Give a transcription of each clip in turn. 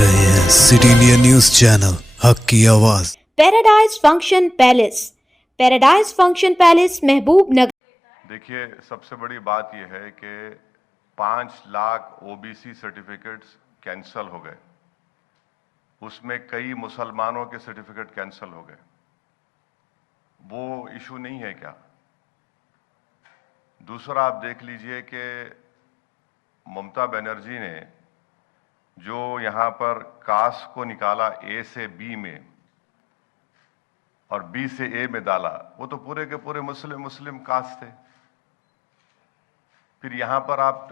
रहे हैं city India news channel हक की आवाज। Paradise function palace, paradise function palace महबूब नगर। देखिए, सबसे बड़ी बात यह है कि 5 लाख ओबीसी सर्टिफिकेट्स कैंसल हो गए। उसमें कई मुसलमानों के सर्टिफिकेट कैंसल हो गए। वो इशू नहीं है क्या? दूसरा, आप देख लीजिए कि ममता बनर्जी ने जो यहां पर कास्ट को निकाला ए से बी में और बी से ए में डाला, वो तो पूरे के पूरे मुस्लिम कास्ट थे। फिर यहां पर आप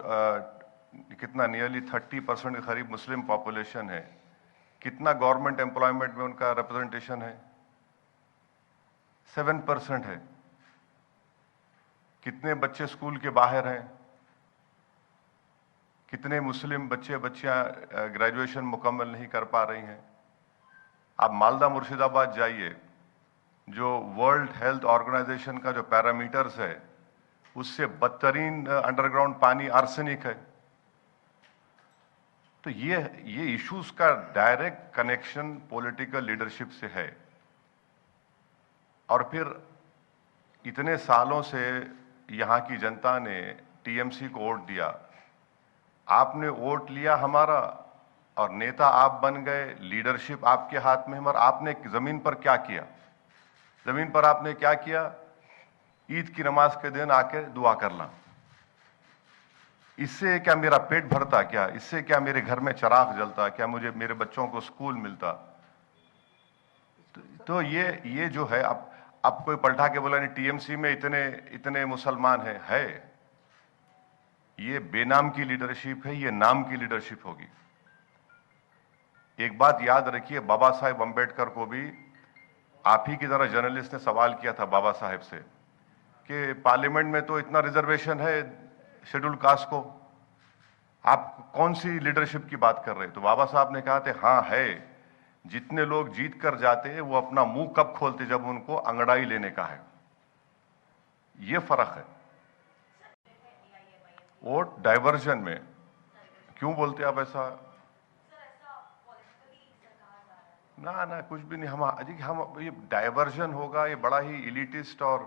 कितना नियरली 30% के करीब मुस्लिम पॉपुलेशन है। कितना गवर्नमेंट एम्प्लॉयमेंट में उनका रिप्रेजेंटेशन है? 7% है। कितने बच्चे स्कूल के बाहर हैं? कितने मुस्लिम बच्चियां ग्रेजुएशन मुकम्मल नहीं कर पा रही हैं? आप मालदा मुर्शिदाबाद जाइए, जो वर्ल्ड हेल्थ ऑर्गेनाइजेशन का जो पैरामीटर्स है, उससे बदतरीन अंडरग्राउंड पानी आर्सेनिक है। तो ये इश्यूज का डायरेक्ट कनेक्शन पॉलिटिकल लीडरशिप से है। और फिर इतने सालों से यहां की जनता ने टीएमसी को वोट दिया। आपने वोट लिया हमारा और नेता आप बन गए, लीडरशिप आपके हाथ में, मगर आपने जमीन पर क्या किया? जमीन पर आपने क्या किया? ईद की नमाज के दिन आके दुआ करना। इससे क्या मेरा पेट भरता? क्या इससे क्या मेरे घर में चिराग जलता? क्या मुझे मेरे बच्चों को स्कूल मिलता? तो ये जो है, अब कोई पलटा के बोला नहीं टीएमसी में इतने मुसलमान है। ये बेनाम की लीडरशिप है, ये नाम की लीडरशिप होगी। एक बात याद रखिए, बाबा साहेब अंबेडकर को भी आप ही की तरह जर्नलिस्ट ने सवाल किया था बाबा साहेब से कि पार्लियामेंट में तो इतना रिजर्वेशन है शेड्यूल कास्ट को, आप कौन सी लीडरशिप की बात कर रहे हैं? तो बाबा साहब ने कहा था, हाँ है। जितने लोग जीत कर जाते हैं वो अपना मुंह कब खोलते? जब उनको अंगड़ाई लेने का है। ये फर्क है। वोट डाइवर्जन में क्यों बोलते आप ऐसा? ना कुछ भी नहीं। हम ये डाइवर्जन होगा, ये बड़ा ही इलिटिस्ट और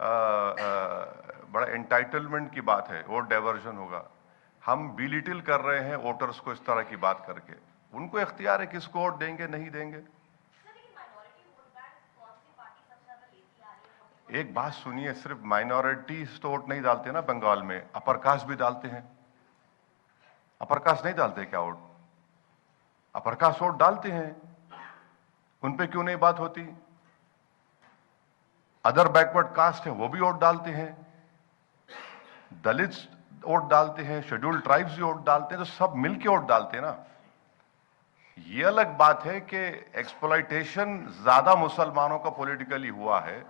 बड़ा एंटाइटलमेंट की बात है। वोट डाइवर्जन होगा। हम बिलिटिल कर रहे हैं वोटर्स को इस तरह की बात करके। उनको इख्तियार है किसको वोट देंगे नहीं देंगे। एक बात सुनिए, सिर्फ माइनॉरिटी तो वोट नहीं डालते ना बंगाल में, अपर कास्ट भी डालते हैं। अपर कास्ट नहीं डालते क्या वोट? अपर कास्ट वोट डालते हैं। उन पे क्यों नहीं बात होती? अदर बैकवर्ड कास्ट है वो भी वोट डालते हैं, दलित वोट डालते हैं, शेड्यूल्ड ट्राइब्स भी वोट डालते हैं। तो सब मिलके वोट डालते हैं ना। ये अलग बात है कि एक्सप्लॉइटेशन ज्यादा मुसलमानों का पॉलिटिकली हुआ है।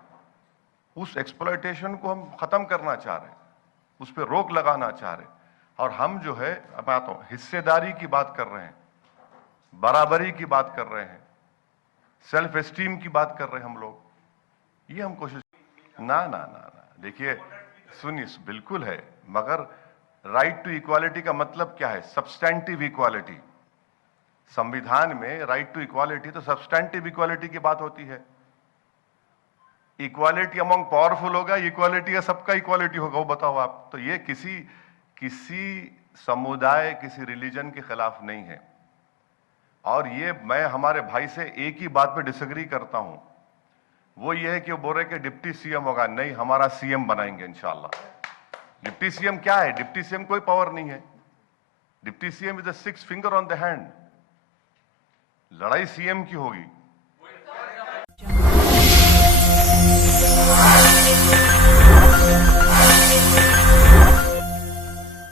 उस एक्सप्लॉइटेशन को हम खत्म करना चाह रहे हैं, उस पर रोक लगाना चाह रहे हैं। और हम जो है, अब आता हूं, हिस्सेदारी की बात कर रहे हैं, बराबरी की बात कर रहे हैं, सेल्फ एस्टीम की बात कर रहे हैं हम लोग। ये हम कोशिश ना। देखिए सुनिए, बिल्कुल है, मगर राइट टू इक्वालिटी का मतलब क्या है? Substantive equality. संविधान में राइट टू इक्वालिटी तो सब्सटैंटिव इक्वालिटी की बात होती है। इक्वालिटी अमंग पावरफुल होगा, इक्वालिटी का सबका इक्वालिटी होगा, वो बताओ आप। तो ये किसी समुदाय, किसी रिलीजन के खिलाफ नहीं है। और ये मैं हमारे भाई से एक ही बात पे डिसएग्री करता हूं, वो ये है कि वो बोल रहे कि डिप्टी सीएम होगा। नहीं, हमारा सीएम बनाएंगे इंशाल्लाह। डिप्टी सीएम क्या है? डिप्टी सीएम कोई पावर नहीं है। Deputy CM is the 6th finger on the hand. लड़ाई सीएम की होगी।